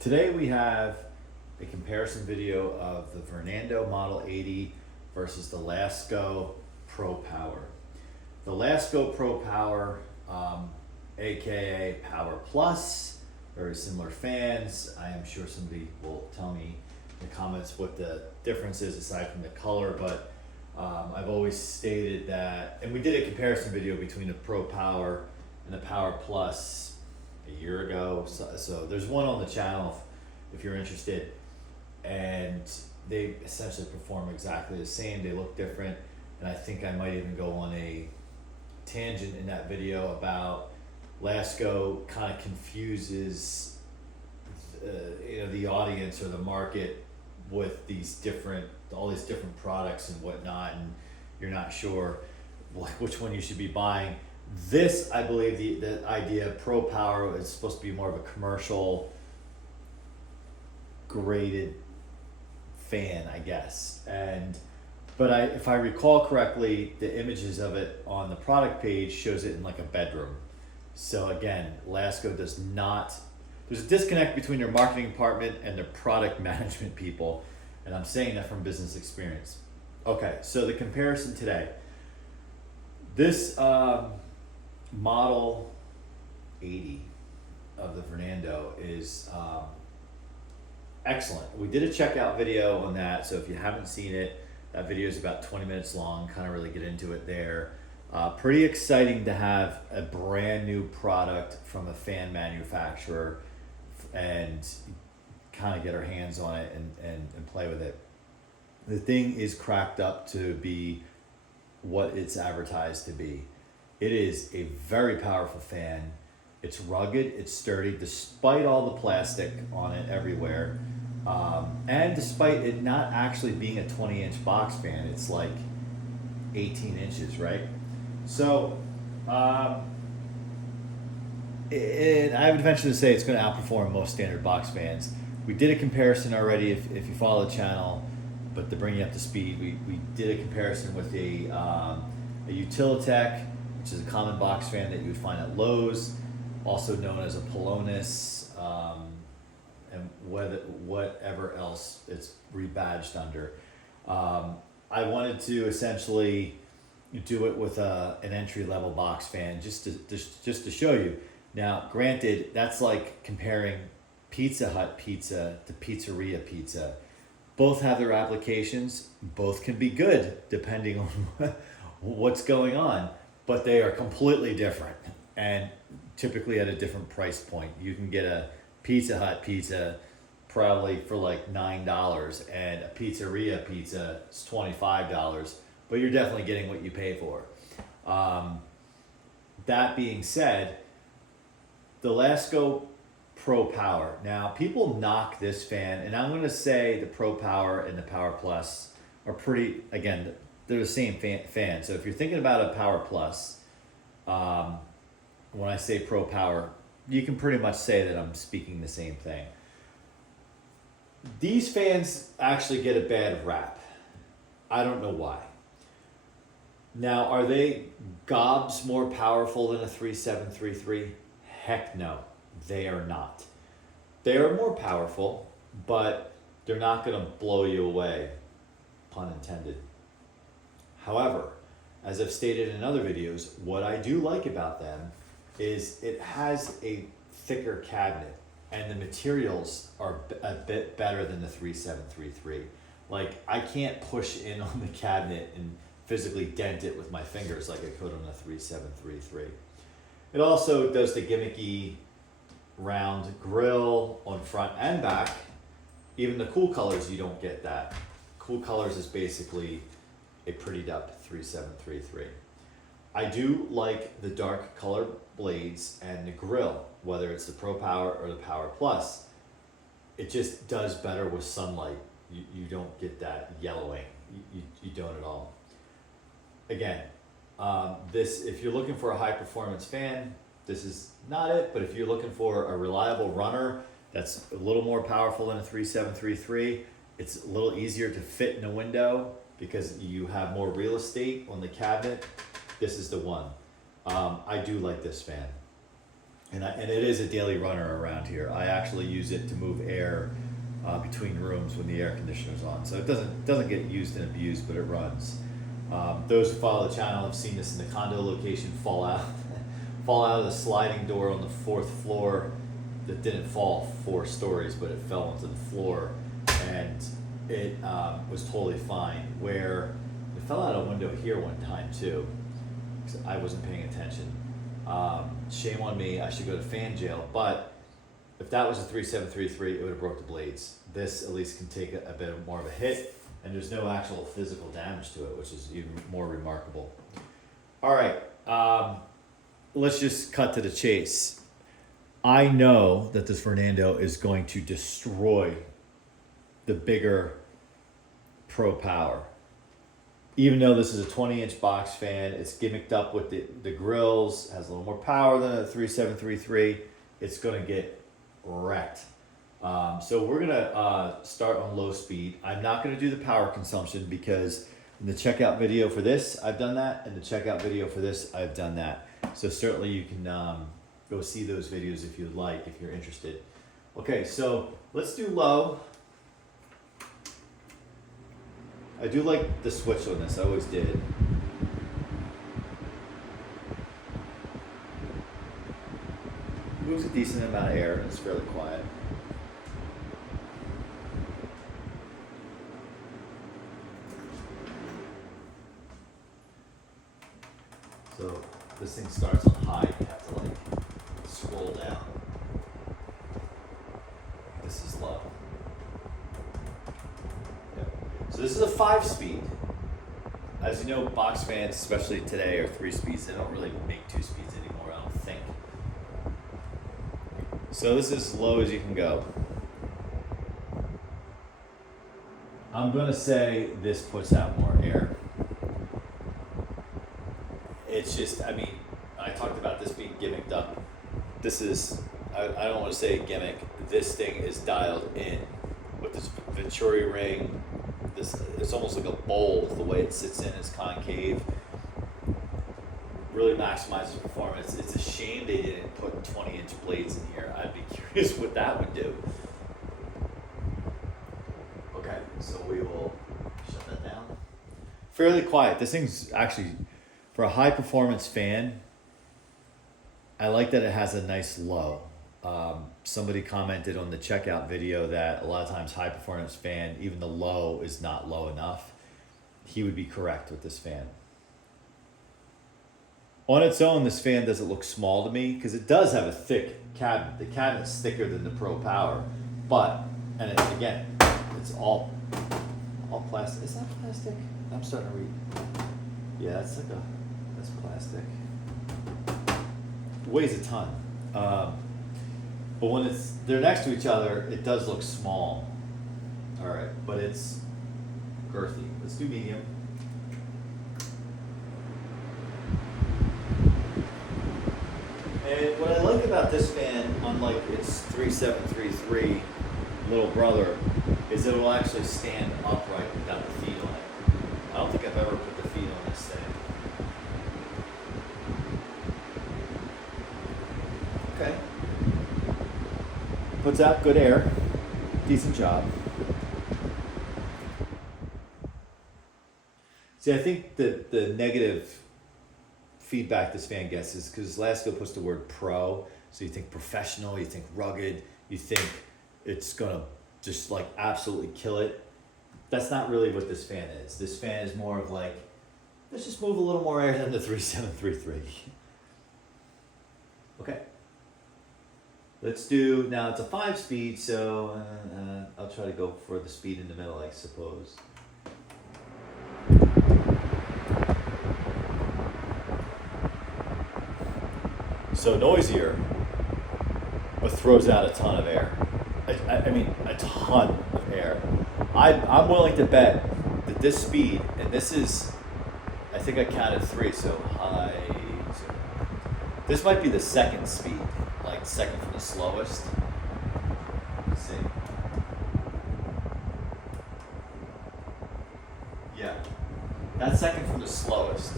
Today we have a comparison video of the Vornado Model 80 versus the Lasko Pro Power. The Lasko Pro Power, aka Power Plus, very similar fans. I am sure somebody will tell me in the comments what the difference is aside from the color, but I've always stated that, and we did a comparison video between the Pro Power and the Power Plus a year ago, so there's one on the channel if you're interested, and they essentially perform exactly the same. They look different, and I think I might even go on a tangent in that video about Lasko kind of confuses the audience or the market with all these different products and whatnot, and you're not sure which one you should be buying. This, I believe, the idea of Pro Power is supposed to be more of a commercial graded fan, I guess. But if I recall correctly, the images of it on the product page shows it in like a bedroom. So again, Lasko does not, there's a disconnect between their marketing department and their product management people. And I'm saying that from business experience. Okay, so the comparison today. This Model 80 of the Vornado is excellent. We did a checkout video on that, so if you haven't seen it, that video is about 20 minutes long, kind of really get into it there. Pretty exciting to have a brand new product from a fan manufacturer and kind of get our hands on it and play with it. The thing is cracked up to be what it's advertised to be. It is a very powerful fan. It's rugged, it's sturdy, despite all the plastic on it everywhere. And despite it not actually being a 20-inch box fan, it's like 18 inches, right? So, I would venture to say it's going to outperform most standard box fans. We did a comparison already if you follow the channel, but to bring you up to speed, we did a comparison with a Utilitech, which is a common box fan that you would find at Lowe's, also known as a Polonus, and whatever else it's rebadged under. I wanted to essentially do it with an entry-level box fan just to show you. Now, granted, that's like comparing Pizza Hut pizza to pizzeria pizza. Both have their applications. Both can be good depending on what's going on, but they are completely different and typically at a different price point. You can get a Pizza Hut pizza probably for like $9, and a pizzeria pizza is $25, but you're definitely getting what you pay for. That being said, the Lasko Pro Power. Now, people knock this fan, and I'm going to say the Pro Power and the Power Plus are pretty, again, they're the same fan. So if you're thinking about a Power Plus, when I say Pro Power, you can pretty much say that I'm speaking the same thing. These fans actually get a bad rap. I don't know why. Now, are they gobs more powerful than a 3733? Heck no, they are not. They are more powerful, but they're not going to blow you away, pun intended. However, as I've stated in other videos, what I do like about them is it has a thicker cabinet, and the materials are a bit better than the 3733. Like, I can't push in on the cabinet and physically dent it with my fingers like I could on the 3733. It also does the gimmicky round grill on front and back. Even the Cool Colors, you don't get that. Cool Colors is basically a prettied up 3733. I do like the dark color blades and the grill, whether it's the Pro Power or the Power Plus. It just does better with sunlight. You don't get that yellowing. You don't at all. Again, if you're looking for a high performance fan, this is not it, but if you're looking for a reliable runner that's a little more powerful than a 3733, it's a little easier to fit in a window because you have more real estate on the cabinet. This is the one. I do like this fan. and it is a daily runner around here. I actually use it to move air between rooms when the air conditioner's on. So it doesn't get used and abused, but it runs. Those who follow the channel have seen this in the condo location fall out, fall out of the sliding door on the 4th floor. That didn't fall 4 stories, but it fell onto the floor, and it was totally fine. Where it fell out a window here one time too, because I wasn't paying attention. Shame on me, I should go to fan jail, but if that was a 3733, it would have broke the blades. This at least can take a bit more of a hit, and there's no actual physical damage to it, which is even more remarkable. All right, let's just cut to the chase. I know that this Vornado is going to destroy the bigger Pro Power. Even though this is a 20-inch box fan, it's gimmicked up with the grills, has a little more power than a 3733, it's going to get wrecked. So we're going to start on low speed. I'm not going to do the power consumption because in the checkout video for this, I've done that. In the checkout video for this, I've done that. So certainly you can go see those videos if you'd like, if you're interested. Okay, so let's do low. I do like the switch on this, I always did. Moves a decent amount of air and it's fairly quiet. So this thing starts on high, you have to like scroll down. This is low. So this is a 5-speed. As you know, box fans, especially today, are 3 speeds. They don't really make 2 speeds anymore, I don't think. So this is as low as you can go. I'm gonna say this puts out more air. It's just, I mean, I talked about this being gimmicked up. This is, I don't want to say a gimmick. This thing is dialed in with this Venturi ring. It's almost like a bowl, the way it sits in is concave. Really maximizes performance. It's a shame they didn't put 20-inch blades in here. I'd be curious what that would do. Okay, so we will shut that down. Fairly quiet. This thing's actually, for a high performance fan, I like that it has a nice low. Somebody commented on the checkout video that a lot of times high performance fan, even the low is not low enough. He would be correct with this fan. On its own, this fan doesn't look small to me because it does have a thick cabinet. The cabinet's thicker than the Pro Power, but, and it, again, it's all plastic. Is that plastic? I'm starting to read. Yeah, that's plastic. It weighs a ton. But when they're next to each other, it does look small. All right, but it's girthy. Let's do medium. And what I like about this fan, unlike its 3733 little brother, is it will actually stand upright without the feet on it. I don't think I've ever put the feet on this thing. Okay. Puts out good air. Decent job. See, I think the negative feedback this fan gets is because Lasko puts the word pro, so you think professional, you think rugged, you think it's gonna just like absolutely kill it. That's not really what this fan is. This fan is more of like, let's just move a little more air than the 3733. Okay. Let's do, now it's a 5-speed, so I'll try to go for the speed in the middle, I suppose. So noisier, but throws out a ton of air. I mean, a ton of air. I'm willing to bet that this speed, and this is, I think I counted 3, so high. This might be the 2nd speed, like 2nd from the slowest. Let's see. Yeah, that's 2nd from the slowest.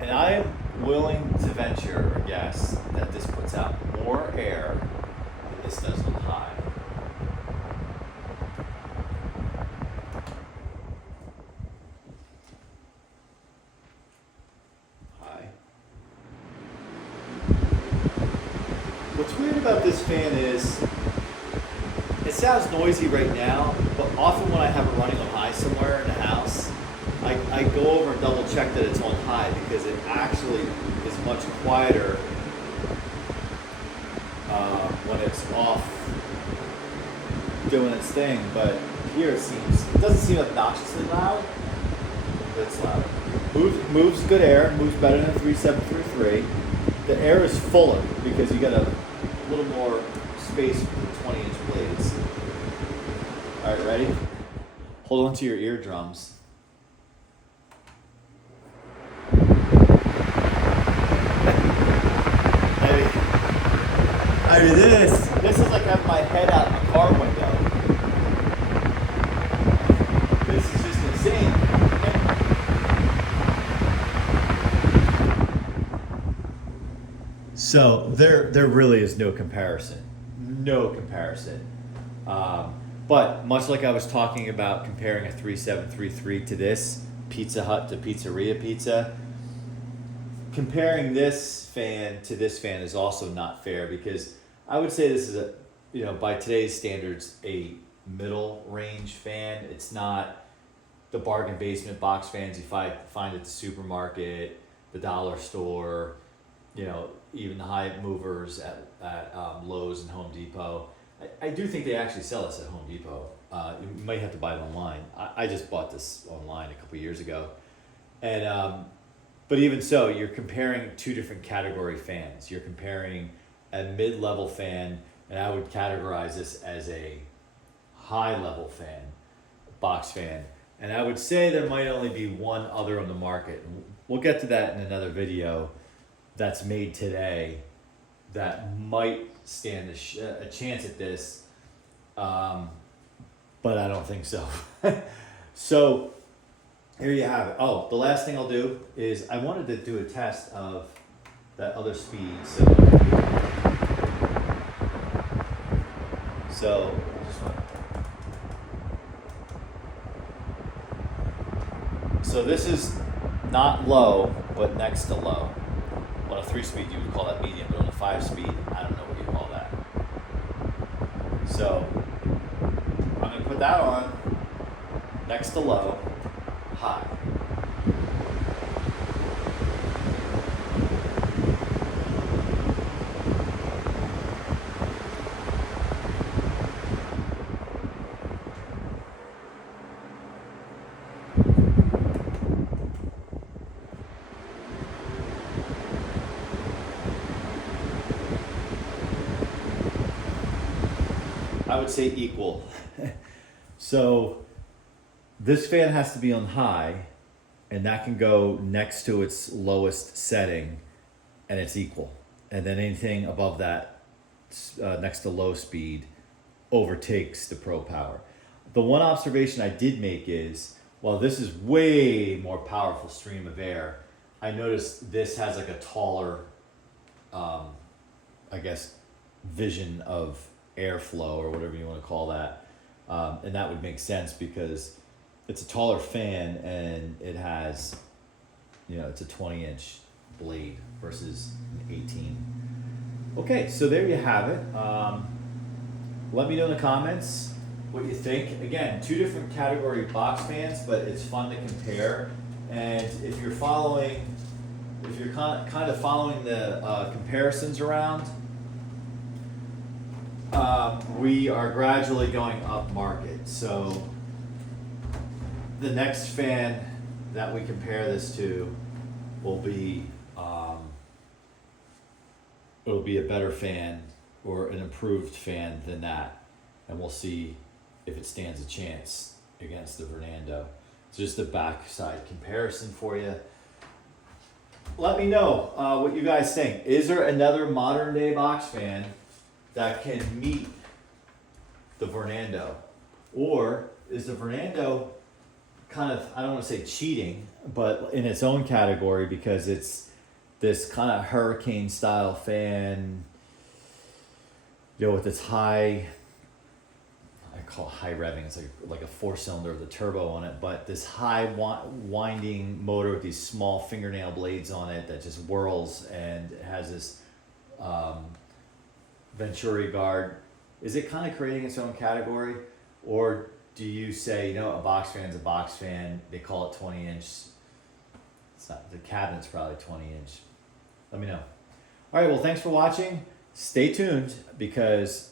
And I am willing to venture, or guess that this puts out more air than this does on high. What's weird about this fan is it sounds noisy right now, but often when I have it running on high somewhere in the house, I go over and double check that it's on high because it actually is much quieter when it's off doing its thing. But here it doesn't seem obnoxiously loud, but it's loud. Moves good air, moves better than a 3733. The air is fuller because you got a little more space for the 20-inch blades. All right, ready? Hold on to your eardrums. I mean, this is like having my head out the car window. This is just insane. So there really is no comparison. No comparison. But much like I was talking about comparing a 3733 to this Pizza Hut to Pizzeria Pizza, comparing this fan to this fan is also not fair because I would say this is by today's standards, a middle range fan. It's not the bargain basement box fans you find at the supermarket, the dollar store, even the high movers at Lowe's and Home Depot. I do think they actually sell this at Home Depot. You might have to buy it online. I just bought this online a couple years ago. And but even so, you're comparing two different category fans. You're comparing a mid-level fan, and I would categorize this as a high-level fan, box fan. And I would say there might only be one other on the market. We'll get to that in another video that's made today that might stand a chance at this, but I don't think so. So here you have it. Oh, the last thing I'll do is I wanted to do a test of that other speed. So this is not low, but next to low. On a 3-speed, you would call that medium, but on a 5-speed, I don't know what you call that. So I'm going to put that on next to low, high. I would say equal. So this fan has to be on high, and that can go next to its lowest setting, and it's equal. And then anything above that, next to low speed, overtakes the Pro Power. The one observation I did make is, while this is way more powerful stream of air, I noticed this has like a taller, vision of airflow or whatever you want to call that, and that would make sense because it's a taller fan and it has, it's a 20-inch blade versus an 18. Okay, so there you have it. Let me know in the comments what you think. Again, two different category box fans, but it's fun to compare. And if you're following, if you're kind of following the comparisons around, we are gradually going up market. So the next fan that we compare this to will be it'll be a better fan or an improved fan than that, and we'll see if it stands a chance against the Vornado. It's just a backside comparison for you. Let me know what you guys think. Is there another modern day box fan that can meet the Vornado? Or is the Vornado kind of, I don't want to say cheating, but in its own category because it's this kind of hurricane style fan, you know, with its high, I call it high revving. It's like a 4-cylinder with a turbo on it, but this high winding motor with these small fingernail blades on it that just whirls, and it has this Venturi guard. Is it kind of creating its own category, or do you say, you know, a box fan's a box fan? They call it 20-inch. It's not, the cabinet's probably 20-inch. Let me know. All right. Well, thanks for watching. Stay tuned, because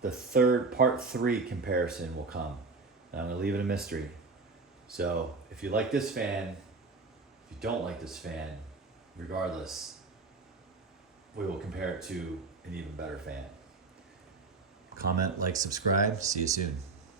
the part 3 comparison will come. And I'm going to leave it a mystery. So if you like this fan, if you don't like this fan, regardless, we will compare it to an even better fan. Comment, like, subscribe. See you soon.